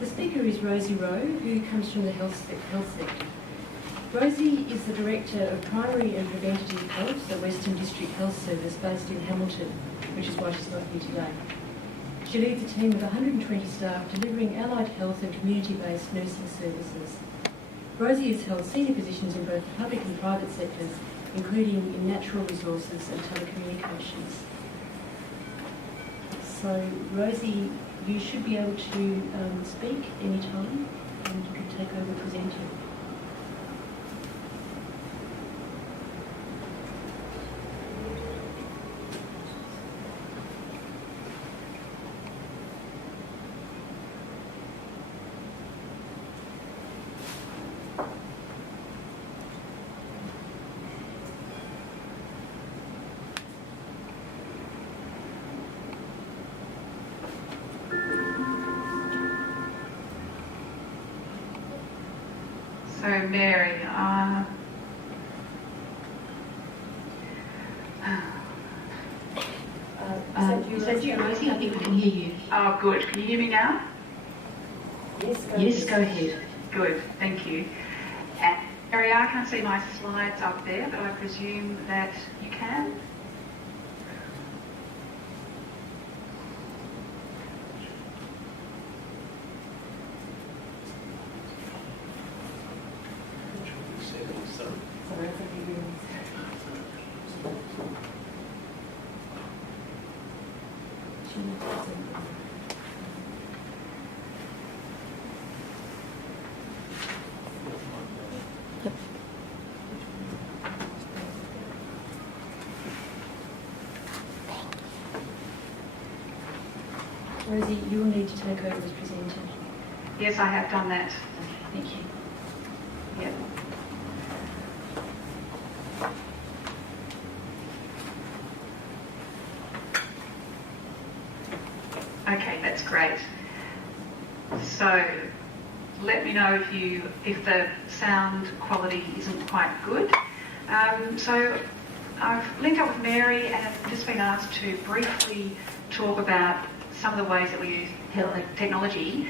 The speaker is Rosie Rowe, who comes from the health sector. Rosie is the Director of Primary and Preventative Health at Western District Health Service based in Hamilton, which is why she's not here today. She leads a team of 120 staff delivering allied health and community-based nursing services. Rosie has held senior positions in both the public and private sectors, including in natural resources and telecommunications. So, Rosie, you should be able to speak anytime, and you can take over presenting. So Mary, is that you, Rosie? I think we can hear you. Oh, good. Can you hear me now? Yes, go ahead. Good, thank you. And Mary, I can't see my slides up there, but I presume that you can? Rosie, you will need to take over as presenter. Yes, I have done that. Thank you. Yep. Okay, that's great. So let me know if the sound quality isn't quite good. So I've linked up with Mary and I've just been asked to briefly talk about some of the ways that we use technology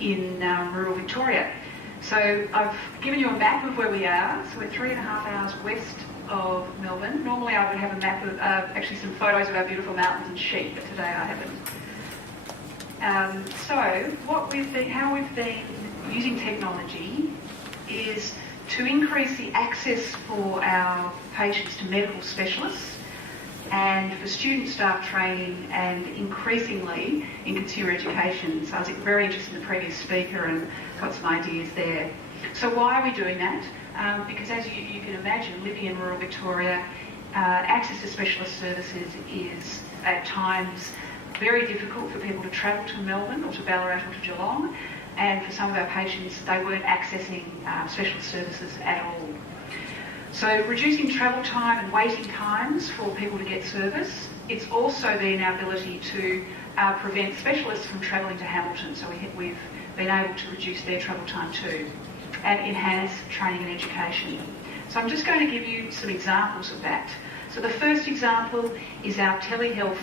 in rural Victoria. So I've given you a map of where we are. So we're 3.5 hours west of Melbourne. Normally I would have a map of actually some photos of our beautiful mountains and sheep, but today I haven't. So how we've been using technology is to increase the access for our patients to medical specialists and for student staff training and increasingly in consumer education. So I was very interested in the previous speaker and got some ideas there. So why are we doing that? Because as you can imagine, living in rural Victoria, access to specialist services is at times very difficult for people to travel to Melbourne or to Ballarat or to Geelong, and for some of our patients they weren't accessing specialist services at all. So reducing travel time and waiting times for people to get service. It's also been our ability to prevent specialists from travelling to Hamilton, so we've been able to reduce their travel time too, and enhance training and education. So I'm just going to give you some examples of that. So the first example is our telehealth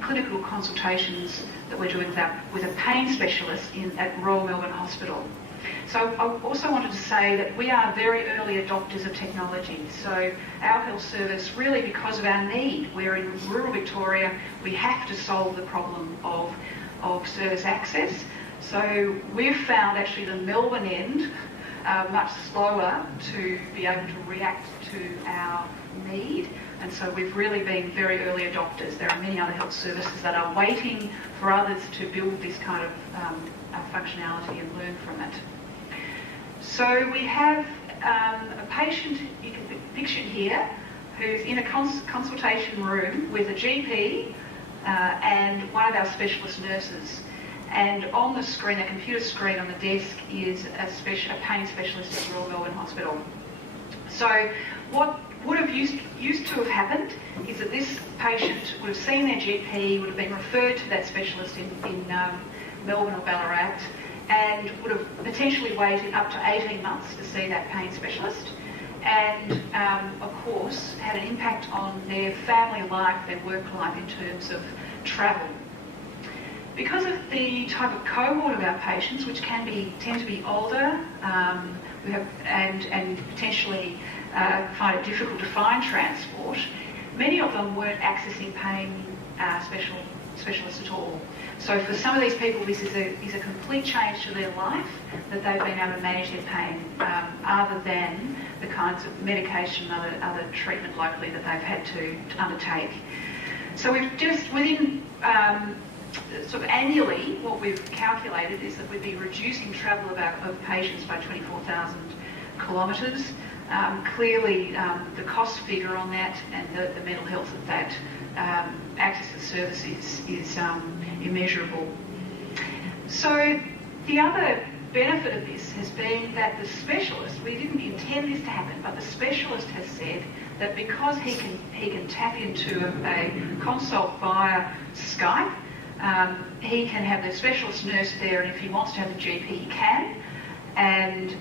clinical consultations that we're doing with a pain specialist at Royal Melbourne Hospital. So I also wanted to say that we are very early adopters of technology. So our health service, really because of our need, we're in rural Victoria, we have to solve the problem of service access. So we've found actually the Melbourne end much slower to be able to react to our need, and so we've really been very early adopters. There are many other health services that are waiting for others to build this kind of functionality and learn from it. So we have a patient, you can picture here, who's in a consultation room with a GP and one of our specialist nurses. And on the screen, a computer screen on the desk, is a pain specialist at Royal Melbourne Hospital. So what would have used to have happened is that this patient would have seen their GP, would have been referred to that specialist in Melbourne or Ballarat, and would have potentially waited up to 18 months to see that pain specialist, and of course had an impact on their family life, their work life in terms of travel. Because of the type of cohort of our patients, which tend to be older, and potentially find it difficult to find transport, many of them weren't accessing pain specialists at all. So for some of these people, this is a complete change to their life, that they've been able to manage their pain other than the kinds of medication and other treatment locally that they've had to undertake. So we've just, within sort of annually, what we've calculated is that we'd be reducing travel of patients by 24,000 kilometres. Clearly, the cost figure on that and the mental health of that access to service is immeasurable. So the other benefit of this has been that the specialist, we didn't intend this to happen, but the specialist has said that because he can tap into a consult via Skype, he can have the specialist nurse there, and if he wants to have the GP, he can, and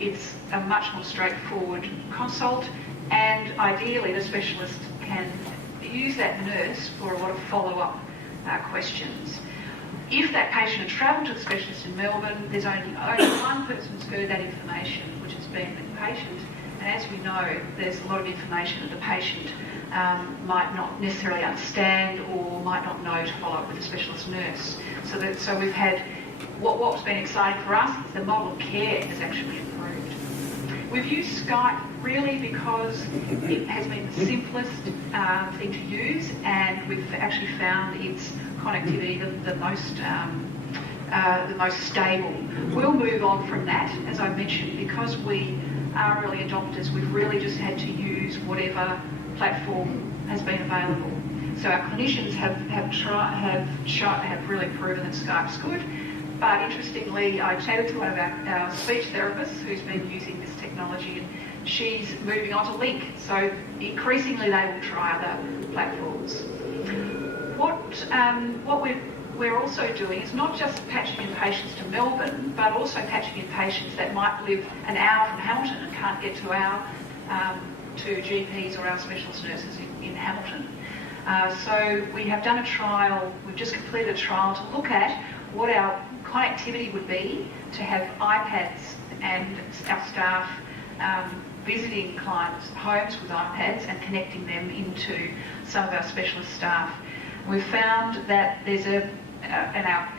it's a much more straightforward consult, and ideally the specialist can use that nurse for a lot of follow-up questions. If that patient had travelled to the specialist in Melbourne, there's only one person who's heard that information, which has been the patient, and as we know, there's a lot of information that the patient might not necessarily understand or might not know to follow up with a specialist nurse. So we've had, what's been exciting for us is the model of care has actually improved. We've used Skype really because it has been the simplest thing to use, and we've actually found its connectivity the most stable. We'll move on from that, as I mentioned, because we are early adopters. We've really just had to use whatever platform has been available. So our clinicians have really proven that Skype's good. But interestingly, I chatted to one of our speech therapists who's been using this technology, and she's moving on to Link. So increasingly they will try other platforms. What we're also doing is not just patching in patients to Melbourne, but also patching in patients that might live an hour from Hamilton and can't get to GPs or our specialist nurses in Hamilton. So we have done a trial, we've just completed a trial to look at what our connectivity would be to have iPads and our staff visiting clients' homes with iPads and connecting them into some of our specialist staff. We've found that there's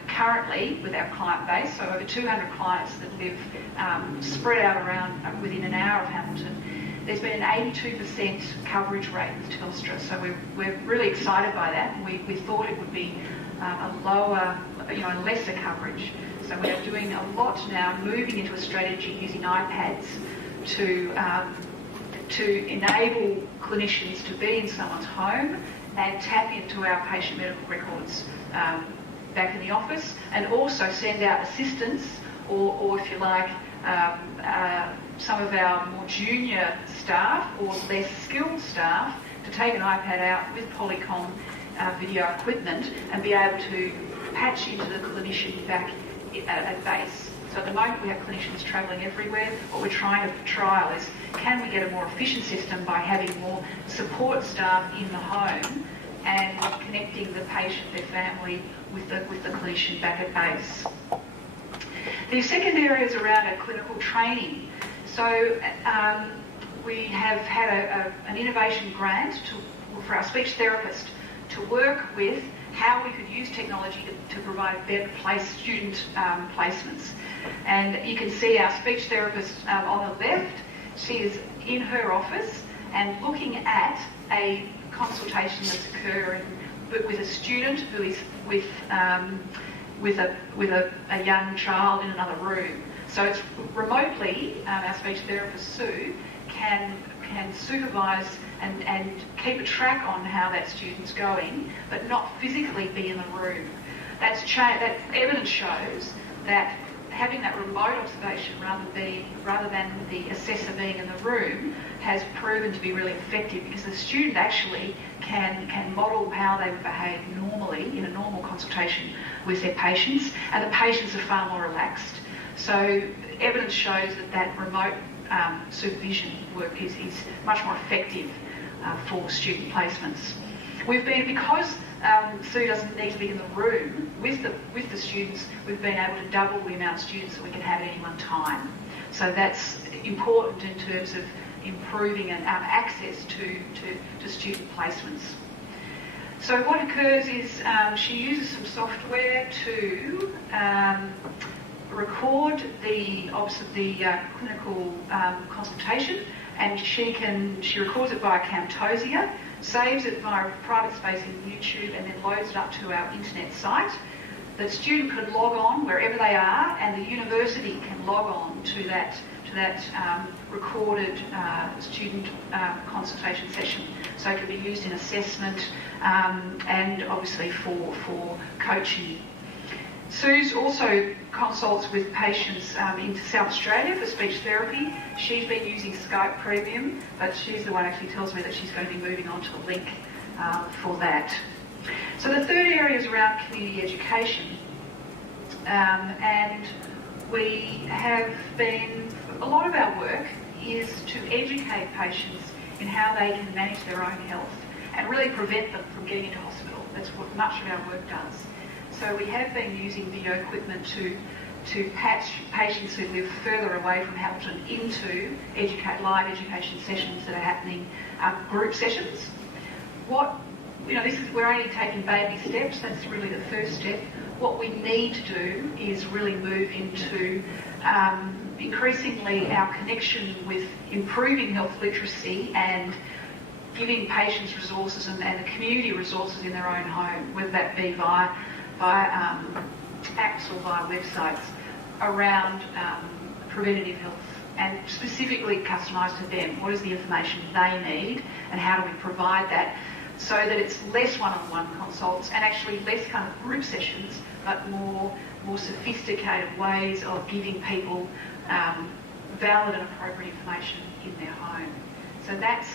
currently with our client base, so over 200 clients that live spread out around within an hour of Hamilton, there's been an 82% coverage rate with Telstra, so we're really excited by that, and we thought it would be a lower, lesser coverage. So we're doing a lot now, moving into a strategy using iPads to enable clinicians to be in someone's home and tap into our patient medical records back in the office, and also send out assistants or if you like, some of our more junior staff or less skilled staff to take an iPad out with Polycom video equipment and be able to patch into the clinician back at base. So at the moment we have clinicians travelling everywhere. What we're trying to trial is, can we get a more efficient system by having more support staff in the home and connecting the patient, their family, with the clinician back at base. The second area is around our clinical training. So we have had an innovation grant for our speech therapist to work with how we could use technology to provide better student placements. And you can see our speech therapist on the left. She is in her office and looking at a consultation that's occurring with a student who is with a young child in another room. So it's remotely, our speech therapist Sue can supervise and keep a track on how that student's going, but not physically be in the room. That evidence shows that having that remote observation rather than the assessor being in the room has proven to be really effective, because the student actually can model how they would behave normally in a normal consultation with their patients, and the patients are far more relaxed. So evidence shows that remote supervision work is much more effective for student placements. We've been, because Sue doesn't need to be in the room with the students, we've been able to double the amount of students that we can have at any one time. So that's important in terms of improving access to student placements. So what occurs is she uses some software to record the clinical consultation, and she records it via Camtasia, saves it via a private space in YouTube, and then loads it up to our internet site. The student could log on wherever they are, and the university can log on to that recorded student consultation session. So it can be used in assessment and obviously for coaching. Sue's also consults with patients in South Australia for speech therapy. She's been using Skype Premium, but she's the one who actually tells me that she's going to be moving on to a link for that. So the third area is around community education. And we have been, a lot of our work is to educate patients in how they can manage their own health and really prevent them from getting into hospital. That's what much of our work does. So we have been using video equipment to patch patients who live further away from Hamilton into live education sessions that are happening, group sessions. We're only taking baby steps. That's really the first step. What we need to do is really move into increasingly our connection with improving health literacy and giving patients resources and the community resources in their own home, whether that be via apps or via websites around preventative health, and specifically customised to them. What is the information they need, and how do we provide that so that it's less one-on-one consults and actually less kind of group sessions, but more sophisticated ways of giving people valid and appropriate information in their home. So that's,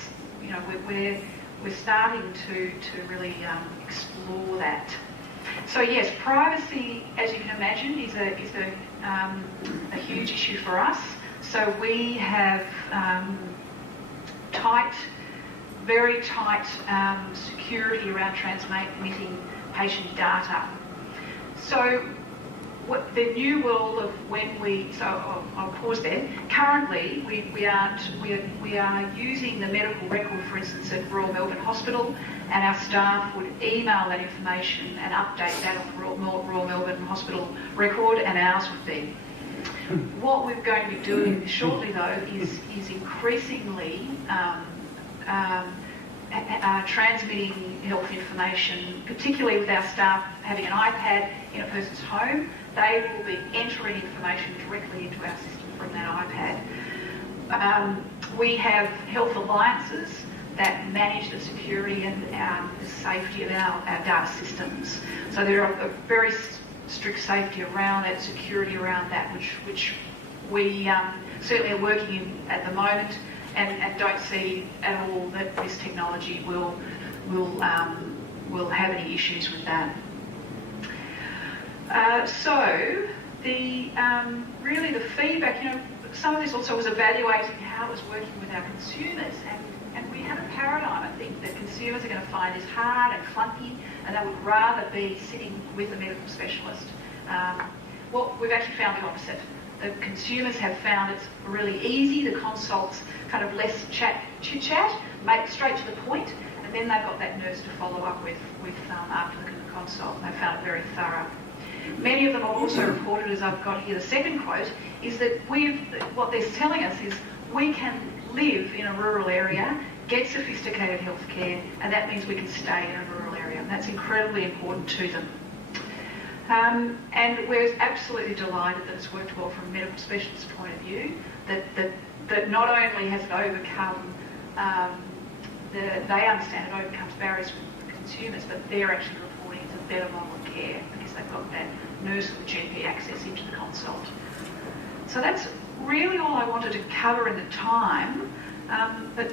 we're starting to really explore that. So yes, privacy, as you can imagine, is a huge issue for us. So we have very tight security around transmitting patient data. So what the new world of I'll pause there. Currently, we are using the medical record, for instance, at Royal Melbourne Hospital, and our staff would email that information and update that on the Royal Melbourne Hospital record, and ours would be. What we're going to be doing shortly, though, is increasingly transmitting health information, particularly with our staff having an iPad in a person's home. They will be entering information directly into our system from that iPad. We have health alliances that manage the security and the safety of our data systems. So there are a very strict safety around that, security around that, which we certainly are working in at the moment, and don't see at all that this technology will have any issues with that. So really the feedback, some of this also was evaluating how it was working with our consumers, and we have a paradigm, I think, that consumers are going to find this hard and clunky, and they would rather be sitting with a medical specialist. We've actually found the opposite. The consumers have found it's really easy, the consults kind of less chit-chat, make straight to the point, and then they've got that nurse to follow up with after the consult. They found it very thorough. Many of them have also reported, as I've got here, the second quote, is that what they're telling us is we can live in a rural area, get sophisticated healthcare, and that means we can stay in a rural area. And that's incredibly important to them. And we're absolutely delighted that it's worked well from a medical specialist's point of view, that not only has it overcome, they understand it overcomes barriers for consumers, but they're actually reporting it's a better model of care because they've got that nurse or GP access into the consult. So that's really all I wanted to cover in the time, but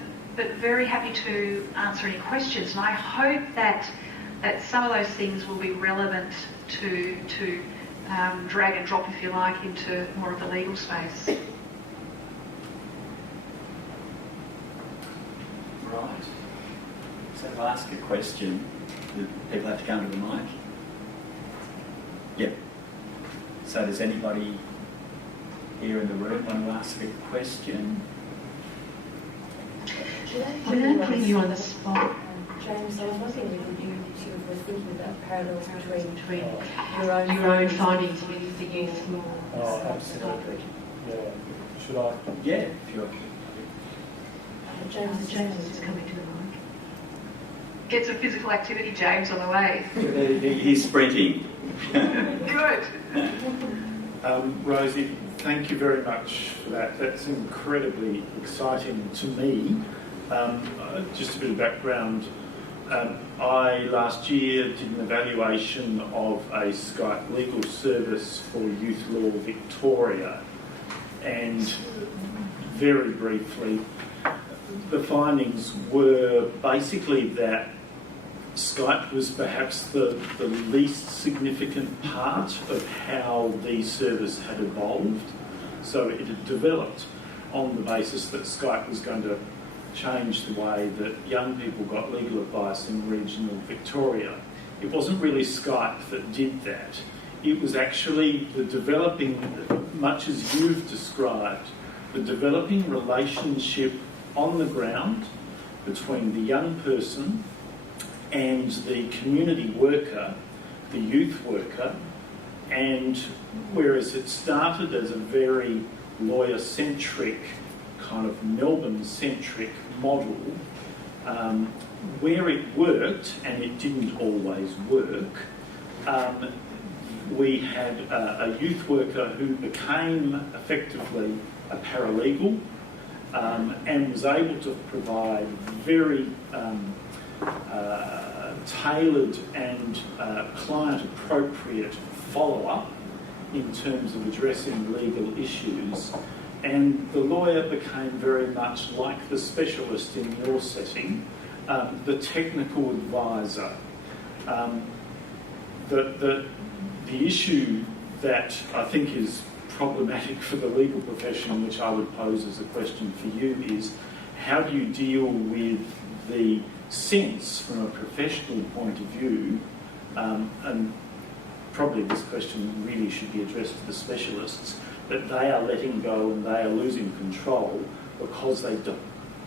very happy to answer any questions. And I hope that some of those things will be relevant to drag and drop, if you like, into more of the legal space. Right. So to ask a question, people have to come to the mic. Yeah. So does anybody here in the room want to ask a question? Without putting you on the spot, James, I was wondering if you sort of were thinking about parallels between your own findings with the youth law. Oh, absolutely. Yeah. Should I? Yeah, if you're... James James is coming to the mic. Get some physical activity, James, on the way. He's sprinting. Good. Rosie, thank you very much for that. That's incredibly exciting to me. Just a bit of background. I last year did an evaluation of a Skype legal service for Youth Law Victoria, and very briefly, the findings were basically that Skype was perhaps the least significant part of how the service had evolved. So it had developed on the basis that Skype was going to change the way that young people got legal advice in regional Victoria. It wasn't really Skype that did that. It was actually the developing, much as you've described, the developing relationship on the ground between the young person and the community worker, the youth worker, and whereas it started as a very lawyer-centric, kind of Melbourne-centric model, where it worked, and it didn't always work, we had a youth worker who became effectively a paralegal and was able to provide very tailored and client-appropriate follow-up in terms of addressing legal issues. And the lawyer became very much like the specialist in your setting, the technical advisor. The issue that I think is problematic for the legal profession, which I would pose as a question for you, is how do you deal with the sense from a professional point of view, and probably this question really should be addressed to the specialists, that they are letting go and they are losing control because they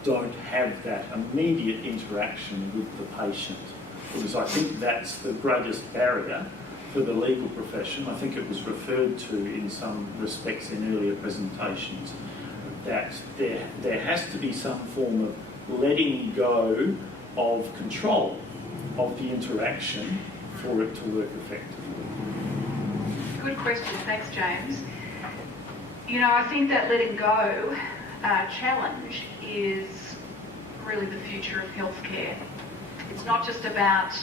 don't have that immediate interaction with the patient. Because I think that's the greatest barrier for the legal profession. I think it was referred to in some respects in earlier presentations, that there has to be some form of letting go of control of the interaction for it to work effectively. Good question. Thanks, James. You know, I think that letting go challenge is really the future of healthcare. It's not just about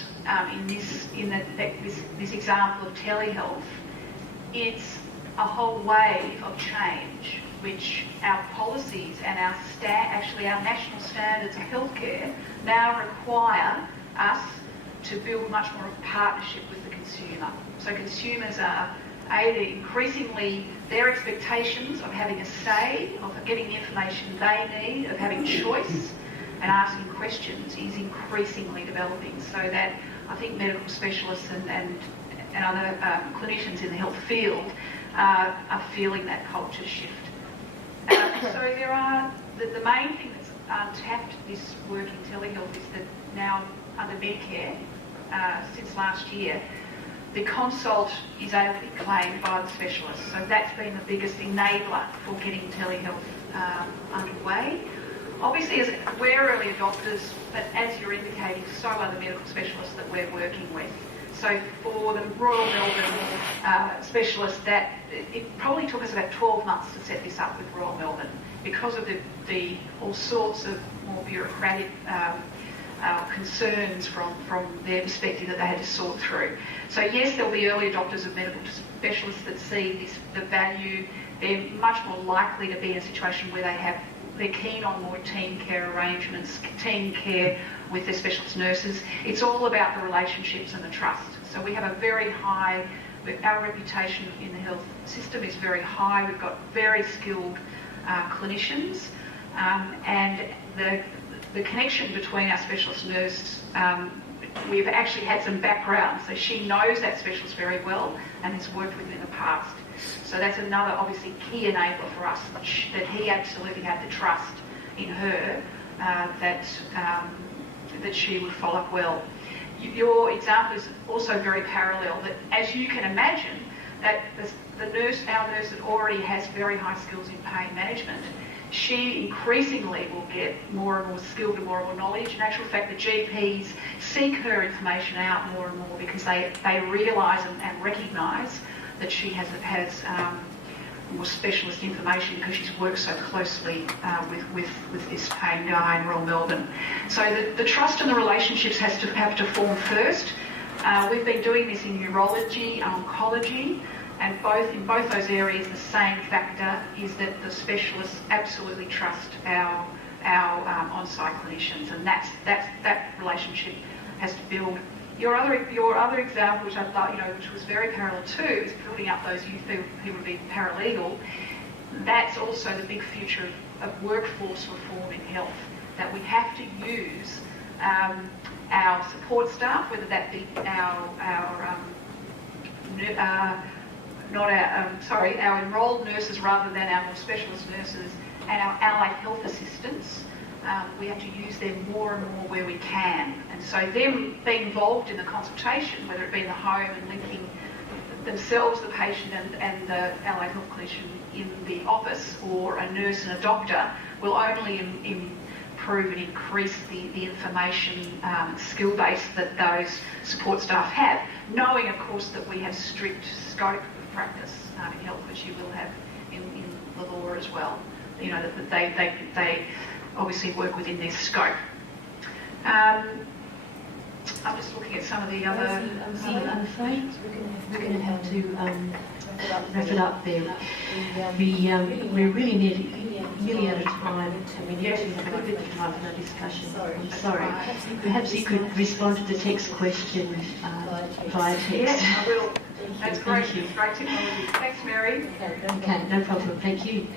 in this example of telehealth. It's a whole wave of change, which our policies and our national standards of healthcare now require us to build much more of a partnership with the consumer. So consumers are increasingly, their expectations of having a say, of getting the information they need, of having choice and asking questions is increasingly developing, so that I think medical specialists and other clinicians in the health field are feeling that culture shift. So there are, the main thing that's untapped this work in telehealth is that now under Medicare, since last year, the consult is able to be claimed by the specialist. So that's been the biggest enabler for getting telehealth underway. Obviously, as we're early adopters, but as you're indicating, so are the medical specialists that we're working with. So for the Royal Melbourne specialists, that it probably took us about 12 months to set this up with Royal Melbourne because of the all sorts of more bureaucratic concerns from their perspective that they had to sort through. So yes, there'll be early adopters of medical specialists that see the value. They're much more likely to be in a situation where they're keen on more team care arrangements, team care with their specialist nurses. It's all about the relationships and the trust. So we have a very high, our reputation in the health system is very high. We've got very skilled clinicians, and the connection between our specialist nurse, we've actually had some background, so she knows that specialist very well and has worked with him in the past. So that's another obviously key enabler for us, that he absolutely had the trust in her that she would follow up well. Your example is also very parallel, that as you can imagine, that our nurse that already has very high skills in pain management, she increasingly will get more and more skilled and more and more knowledge. In actual fact, the GPs seek her information out more and more because they realise and recognise that she has more specialist information because she's worked so closely with this pain guy in rural Melbourne. So the trust and the relationships have to form first. We've been doing this in neurology and oncology, and in both those areas the same factor is that the specialists absolutely trust our on-site clinicians, and that relationship has to build. Your other example, which I thought, which was very parallel too, is building up those youth who would be paralegal. That's also the big future of workforce reform in health, that we have to use our support staff, whether that be our enrolled nurses rather than our more specialist nurses, and our allied health assistants. We have to use them more and more where we can. And so them being involved in the consultation, whether it be in the home and linking themselves, the patient and the allied health clinician in the office, or a nurse and a doctor, will only improve and increase the information skill base that those support staff have, knowing of course that we have strict scope of practice in health, which you will have in the law as well. That they obviously work within their scope. I'm just looking at some of the other... I'm afraid we're going to have to wrap it up there. We're really nearly out of time, and we need to have a bit of time for our discussion. I'm sorry. Perhaps you could respond to the text question via text. Yes, I will. That's great. Thank you. It's great technology. Thanks, Mary. Okay, no problem. Thank you.